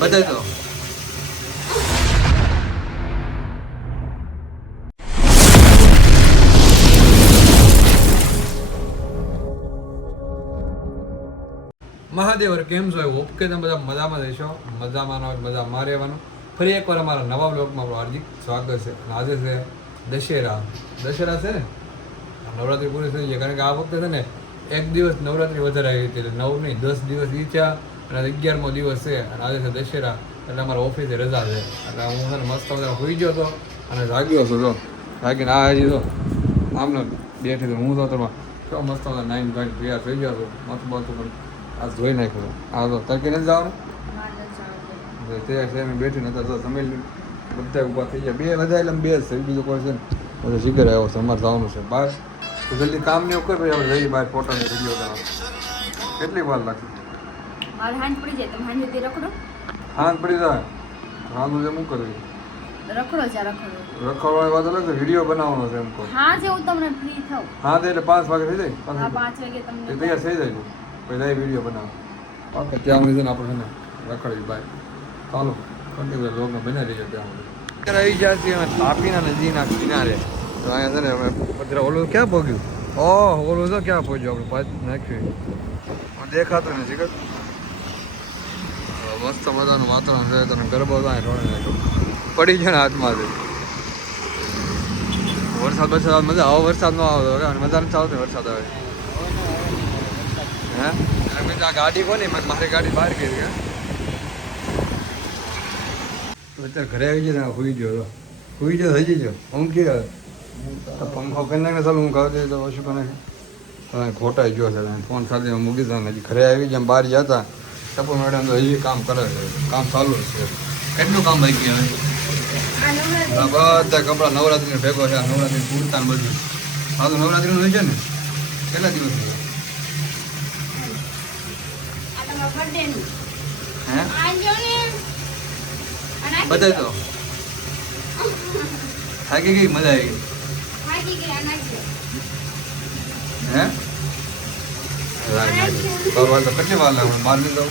બતાવી દો. મહાદેવર કેમ છો? ઓકે, તમે બધા મજામાં રહેશો. મજામાં મજામાં રહેવાનું. ફરી એકવાર અમારા નવા બ્લોગમાં આપણું હાર્દિક સ્વાગત છે. આજે છે દશેરા છે ને, નવરાત્રિ પૂરી થઈ છે. કારણ કે આ વખતે છે ને એક દિવસ નવરાત્રિ વધારે આવી હતી, એટલે 9 નહીં 10 દિવસ ઈ થયા અને 11મો દિવસ છે અને આજે છે દશેરા, એટલે અમારા ઓફિસે રજા છે. એટલે હું છે ને મસ્ત મજા સુઈ ગયો હતો અને જાગ્યો છું. તો જાગીને આ હજી તો આમને બેઠી હું તો તમે કેવો મસ્ત મજા 9 વાગે તૈયાર થઈ ગયો હતો. મસ્ત મસ્ત પણ આ ધોઈ નાખ્યું. આ તો તડકે નથી જવાનું, તૈયાર થઈ બેઠી નતા તો તમે બધા ઊભા થઈ ગયા. બે બધા એટલે બે જ છે, બીજું કોઈ છે ને બધું શીખર આવ્યો છે. અમારે જવાનું છે બહાર, તો જલ્દી કામ નહીં કરે ભાઈ. આપણે જઈએ બહાર ફોટાને વિડીયો બનાવવા. કેટલી વાર લાગશે? હાંજ પડી જાય, તમે હાંજ સુધી રખડો. હાંજ પડી જાય, હાંજનું જેમ શું કરવું? રખડવાની વાત અલગ છે, વિડીયો બનાવવાનો છે એમ કહો. હા જે હું તમને ફ્રી થાઉં. હા તો એટલે 5 વાગે થઈ જાય. હા 5 વાગે તમને તૈયાર થઈ જાય પછી જાય વિડીયો બનાવો. ઓકે, ત્યાં સુધી છે ને આપણે છે ને રખડવી બાય. ચાલો કન્ટિન્યુ લોગમાં બના રહીએ. ત્યાં અત્યારે આવી ગયા છીએ અમે તાપીના નદીના કિનારે. તો અહીંયા છે ને અમે પધરા ઓલું ક્યાં પહોંચ્યું? ઓલું તો ક્યાં પહોંચ્યું? આપણે પાંચ નાખ્યું દેખાતું નથી. મસ્ત મજાનું વાતાવરણ છે. તને ગરબો પડી જાય ને હાથમાંથી. વરસાદ મજા આવે. વરસાદ ન આવે મજા નથી આવતી. વરસાદ આવે હે આ ગાડી કોની? મારી ગાડી બહાર ગઈ કે અત્યારે ઘરે આવી જાય. સુઈ ગયો થઈ ગયો. હું કે પંખો કરી નાખે. ચાલો હું કહું તો શું કરે તમે ખોટાઈ ગયો છે. ફોન સાથે મૂકી દો. હજી ઘરે આવી ગયા, બહાર ગયા હતા. ટપુ મેડમ તો હજી કામ કરે છે, કામ ચાલુ છે. કેટલું કામ બાકી ગયા બધા કપડા નવરાત્રીને ભેગો છે. નવરાત્રી પૂરતા ને બધું સારું નવરાત્રીનું હોય છે ને. કેટલા દિવસ હે બતાવી દો. થાકી ગઈ? મજા આવી ગઈ હે? તો કેટલી વાર લાગે? માર લીધો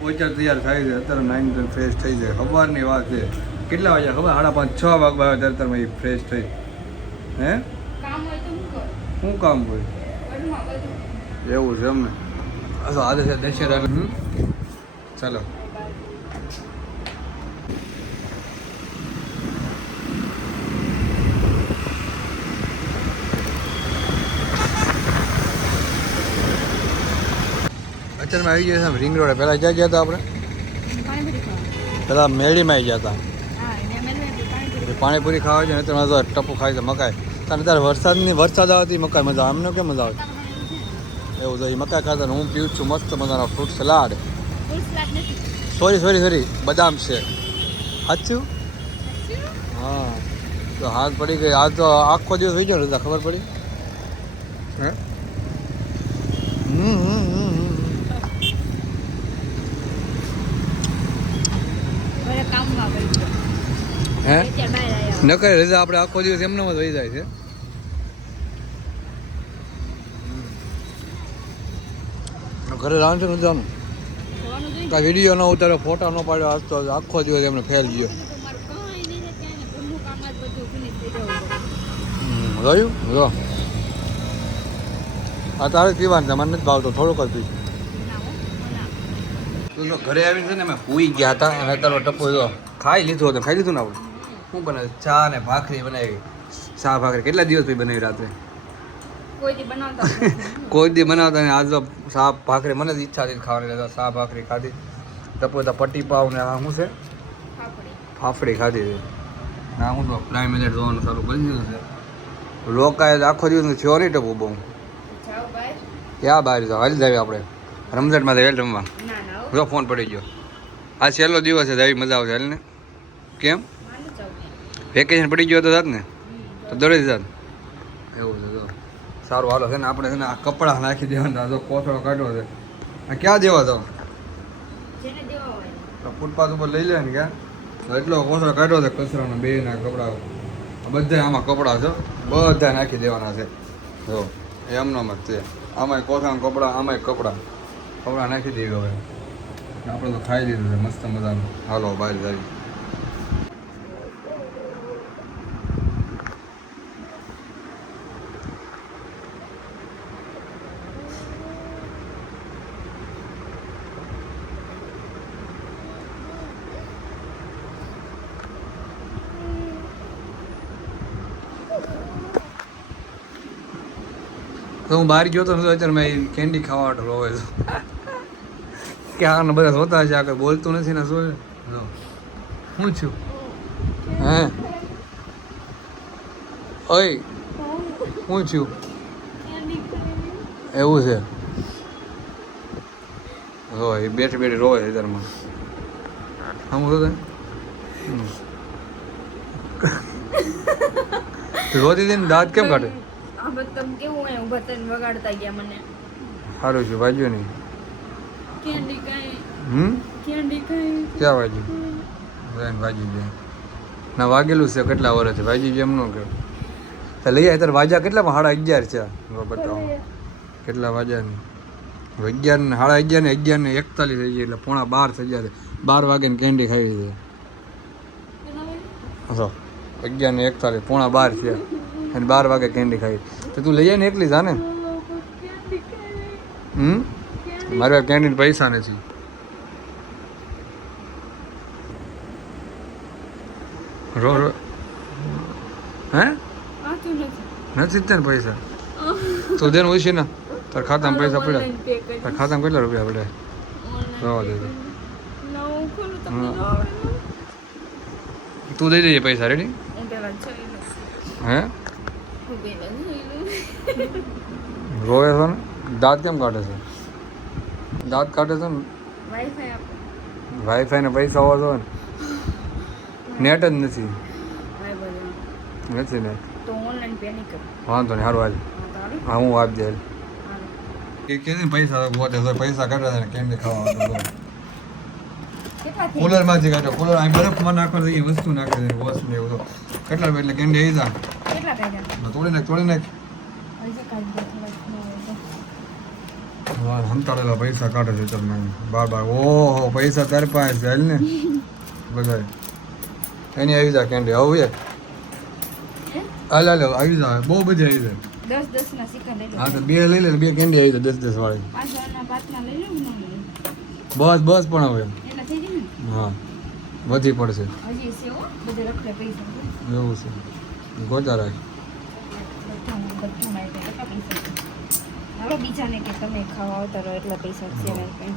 પહોંચ્યા તૈયાર થાય છે. અત્યારે 9 ફ્રેશ થઈ જાય. સવારની વાત છે. કેટલા વાગ્યા ખબર? 5:30 6 વાગવા આવ્યા ત્યારે તમે ફ્રેશ થઈ. હે શું કામ હોય? એવું છે એમને? આજે છે દશેરા. ચાલો અત્યારમાં આવી ગયા છે રિંગ રોડે. પહેલાં જ્યાં ગયા હતા આપણે? પહેલાં મેળીમાં આવી ગયા હતા પાણીપુરી ખાવા છે. અત્યારે તો ટપુ ખાય છે મકાઈ. અને અત્યારે વરસાદ આવતી મકાઈ મજા આવે. એમને કેમ મજા આવે? એવું તો મકાઈ ખાતા. હું પીવું છું મસ્ત મજાનો ફ્રૂટ સલાડ. સોરી બદામ છે. સાચું? હા તો હાથ પડી ગઈ. આ તો આખો દિવસ થઈ ગયો ને ખબર પડી. હે હે ન કરે રજા. આપણે આખો દિવસ એમને જ વહી જાય છે. ઘરે રાંધે નથી જવાનું. કાંઈ વિડીયો ન ઉતારે, ફોટા ન પાડ્યો. આજ તો આખો દિવસ એમને ફેલ ગયો. જોયું જો આ તારે પીવાનું છે. મને નથી ભાવતો. થોડુંક જ પીશું. તો ઘરે આવીને છે ને અમે પૂઈ ગયા હતા અને અત્યારે ટપુ જો ખાઈ લીધું હતું. ખાઈ લીધું ને આપણે શું બનાવ્યું? ચા ને ભાખરી બનાવી. ચા ભાખરી કેટલા દિવસ પછી બનાવી રાત્રે? કોઈ દી બનાવતા ને આજ તો ચા ભાખરી મને જ ઈચ્છા હતી ખાવાની. ચા ભાખરી ખાધી. ટપુ તો પટ્ટી પાવ ને આ શું છે ફાફડી ખાધી છે. ના હું તો પ્રાઇમ મિનિટ જોવાનું ચાલુ કરી દીધું છે. લોકાએ આખો દિવસ થયો નહીં ટપુ બહુ. ક્યાં બહાર જાવ? હાલી જાવી આપણે રમઝટમાં વેલ રમવા. જો ફોન પડી ગયો. આ છેલ્લો દિવસ છે. આવી મજા આવશે. હાલ ને કેમ વેકેશન પડી ગયો તો જાત ને તો દોડી જાત. એવું છે જો સારું હાલો છે ને. આપણે છે ને આ કપડાં નાખી દેવાના. જો કોથળો કાઢ્યો છે. આ ક્યાં દેવા જાવ? ફૂટપાથ ઉપર લઈ લે ને ક્યાં એટલો કોથળો કાઢ્યો છે કચરાનો. બેના કપડા બધા આમાં કપડાં છે. બધા નાખી દેવાના છે. જો એમનો મત છે આમાંય કોથાના કપડાં આમાંય કપડાં નાખી દઈએ હવે આપણે તો ખાઈ લીધું છે મસ્ત મજાનું હાલો બહાર જાય તો હું બહાર ગયો તો અત્યારે મેં કેન્ડી ખાવા માટે રોવે છું કે આ બધા જોતા છે આગળ બોલતું નથી ને શું હું છું હે ઓય હું છું એવું છે હો એ બેઠી બેઠી રોવે છે અત્યારમાં હું રોતી દઈને દાંત કેમ કાઢે આ બધું કેવું હોય ઊભા થઈને વગાડતા ગયા મને સારું છે વાગ્યું નહીં કેન્ડી કાઈ ક્યાં વાગ્યું વાગી જાય ના વાગેલું છે કેટલા વર્ષથી વાગી જાય એમ ન કે તો લઈ આવે ત્યારે વાગ્યા કેટલા 11:30 છે બતાવો કેટલા વાગ્યા ને 11 ને 11:30 ને 11:41 થઈ ગઈ એટલે 11:45 થઈ ગયા 12 વાગે ને કેન્ડી ખાવી છે હા 11:41 12:45 છે અને 12 વાગે કેન્ડી ખાવી તો તું લઈ જાય ને એકલી જા ને મારે કેન્ડીન પૈસા નથી રો હે નથી જ ને પૈસા તું દેને ઓછી ને તાર ખાતામાં પૈસા પડ્યા તાર ખાતામાં કેટલા રૂપિયા પડ્યા રવા દે તું દઈ દેજે પૈસા રેડી હે રોવે છે ને દાંત કેમ કાઢે છે દાંત કાઢે છે ને વાઈફાઈ ને પૈસા હોવા જોઈએ ને નેટ જ નથી નથી ને વાંધો નહીં સારું હાલ હા હું આપી દે એ કે પૈસા ગોતે છે પૈસા કાઢે છે ને કેન્ડી ખાવા કુલર માંથી કાઢો કુલર અહીં બરફમાં નાખો તો એ વસ્તુ નાખે છે વોશ ને એવું તો કેટલા એટલે કેન્ડી આવી જા તોડી નાખ હંતાડેલા પૈસા કાઢે છે તમને બાર ઓહો પૈસા તારી પાસે હાલ ને બધા એની આવી જા કેન્ડી આવું એક હાલ આવી જા બહુ બધી આવી જાય 10 ના સિક્કા લઈ લો હા તો બે લઈ લે 2 કેન્ડી આવી જાય 10 વાળી 5 ના 5 ના લઈ લો બસ પણ હવે એટલે થઈ ગયું ને હા વધી પડશે હજી છે હો બધે રખડે પૈસા એવું છે ગોતા રાખ બધું નાખે કેટલા પૈસા હાલો બીજાને કે તમે ખાવા આવતા રહો એટલા પૈસા છે મારી પાસે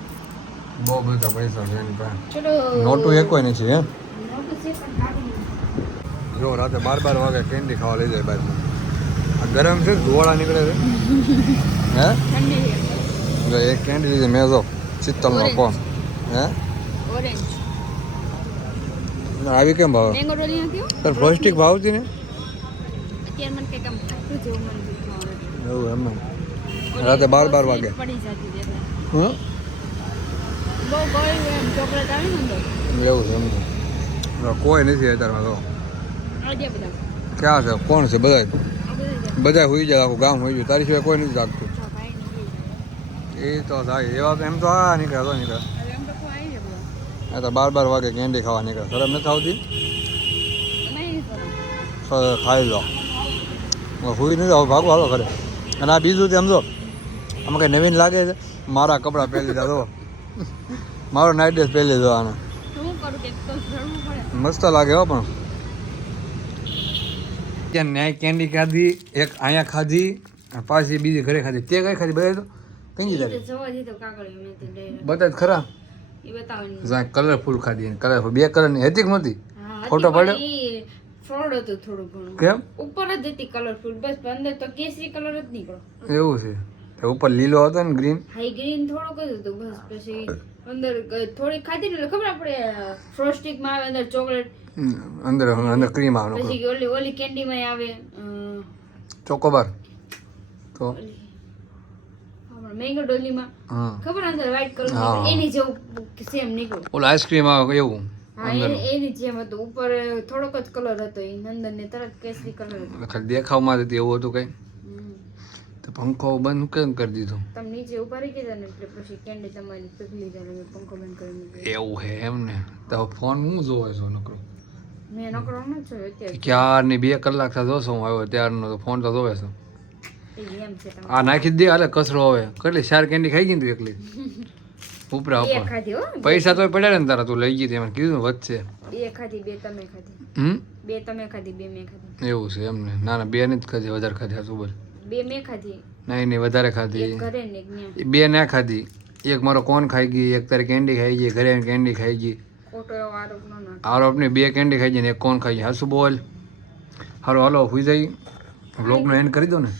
બહુ બધા પૈસા છે એની પાસે ચલો નોટું એકોય નથી હે નોટું છે પણ કાઢી જો રાતે 12 વાગે કેન્ડી ખાવા લઈ જાય બહાર આ ગરમ છે ધોળા નીકળે છે હે ઠંડી જો એક કેન્ડી લીધી મેં જો શીતલનો કોણ હે ઓરેન્જ આવી કેમ ભાવ મેંગો રોલી નથી તાર પ્લાસ્ટિક ભાવતી ને અત્યારે મને કંઈક આમ ખાતું જેવું મન થયું એવું એમ રાતે 12 વાગે પડી જતી એટલે હં બહુ ગળી એમ ચોકલેટ આવે ને અંદર એવું છે એમ કોઈ નથી અત્યારમાં તો આજે બધા ક્યાં છે કોણ છે બધા આ બધા બધા હોઈ જાય આખું ગામ હોઈ ગયું તારી સિવાય કોઈ નથી જાગતું ભાઈ નીકળી જાય એ તો થાય એવા તો એમ તો આ નીકળે તો નીકળે હવે એમ તો કોઈ આવી જાય બધા આ તો 12 વાગે કેન્ડી ખાવા નીકળે શરમ નથી આવતી નહીં તો ખાઈ લો હોઈ નથી આવું ભાગો હાલો ખરે અને આ બીજું તેમ જો આમાં કંઈ નવીન લાગે છે મારા કપડાં પહેરી લીધા તો મારો નાઇટ ડ્રેસ પહેરી લીધો આને શું કરું કે તો જરૂર પડે મસ્ત લાગે હો પણ ત્યાં ન્યાય કેન્ડી ખાધી એક અહીંયા ખાધી અને પાછી બીજી ઘરે ખાધી તે કઈ ખાધી બધા તો કઈ તારી જોવા જઈએ તો કાગળિયું મેં તો લઈ બધા જ ખરા એ બતાવવાનું જ્યાં કલરફુલ ખાધી અને કલરફુલ 2 કલરની હતી કે નહોતી હા ફોટો પાડ્યો? ફ્રોડ હતું થોડું ઘણું કેમ ઉપર જ હતી કલરફુલ બસ પણ અંદર તો કેસરી કલર જ નીકળો એવું છે તો ઉપર લીલો હતો ને ગ્રીન હાઈ ગ્રીન થોડુંક જ હતું બસ પછી અંદર થોડી ખાધી ને એટલે ખબર આપણે ફ્રોસ્ટિક માં આવે અંદર ચોકલેટ અંદર ક્રીમ આવે પછી ઓલી કેન્ડી માં આવે ચોકોબાર તો મેંગો ડોલી માં હા ખબર અંદર વ્હાઈટ કલર હા. એની જેવું સેમ નીકળ્યું ઓલો આઈસ્ક્રીમ આવે એવું હા એની જેમ હતું ઉપર થોડોક જ કલર હતો એ અંદર ને તરત કેસરી કલર હતો ખાલી દેખાવમાં જ હતી એવું હતું કઈ હમ. તો તો પંખો બંધ કેમ કરી દીધો? તમે નીચે ઉભા રહી ગયા ને એટલે પછી કેન્ડી તમારી પીગળી જાય એટલે પંખો બંધ કરી મૂક્યો. એવું હે એમ ને? તો ફોન હું જોવે છો નકરો? મેં નકરો ન જોયો અત્યારે. ક્યારની 2 કલાક થા જોશો હું આવ્યો ત્યારનો તો ફોન તો જોવે છો. એ એમ છે તમે આ નાખી જ દે હાલે કચરો હવે. કેટલી 4 કેન્ડી ખાઈ ગઈ ને તું એકલી? ઉપરા બે ઉપર ખાધી હો. પૈસા તો પડ્યા ને તારા, તું લઈ ગઈ એમ કીધું ને વચ્ચે. બે ખાધી, બે તમે ખાધી. હમ બે તમે ખાધી, બે મેં ખાધી. એવું છે એમ ને? ના ના 2 નથી ખાધી, વધારે ખાધી. હાચું બોલ. બે મેં ખાધી, નહીં વધારે ખાધી. એક ઘરે ને એક ન્યા. 2 ના ખાધી. એક મારો કોણ ખાઈ ગઈ, એક તારી કેન્ડી ખાઈ ગઈ, ઘરે આવીને કેન્ડી ખાઈ ગઈ. ખોટો એવો આરોપ ન નાખો. આરોપની 2 કેન્ડી ખાઈ ગઈ ને એક કોણ ખાઈ ગઈ. હાસુ બોલ. હાલો હાલો હુઈ જઈ. વ્લોગનો એન્ડ કરી દો ને.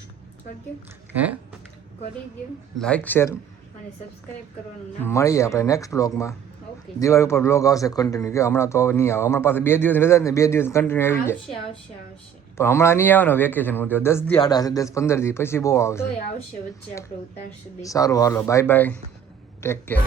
કરજો, હે કરી દો લાઈક શેર. અને સબસ્ક્રાઇબ કરવાનું ના. મળીએ આપણે નેક્સ્ટ વ્લોગમાં. ઓકે, દિવાળી ઉપર વ્લોગ આવશે કન્ટિન્યુ. કે હમણાં તો હવે નહીં આવે. હમણાં પાસે 2 દિવસ રજા ને 2 દિવસ કન્ટિન્યુ આવી જાય. આવશે આવશે આવશે. પણ હમણાં નહીં આવે ને વેકેશન હું 10 દી આડા છે, 10-15 દી પછી બહુ આવશે. તોય આવશે, વચ્ચે આપણે ઉતારશું બે. સારું હાલો બાય બાય, ટેક કેર.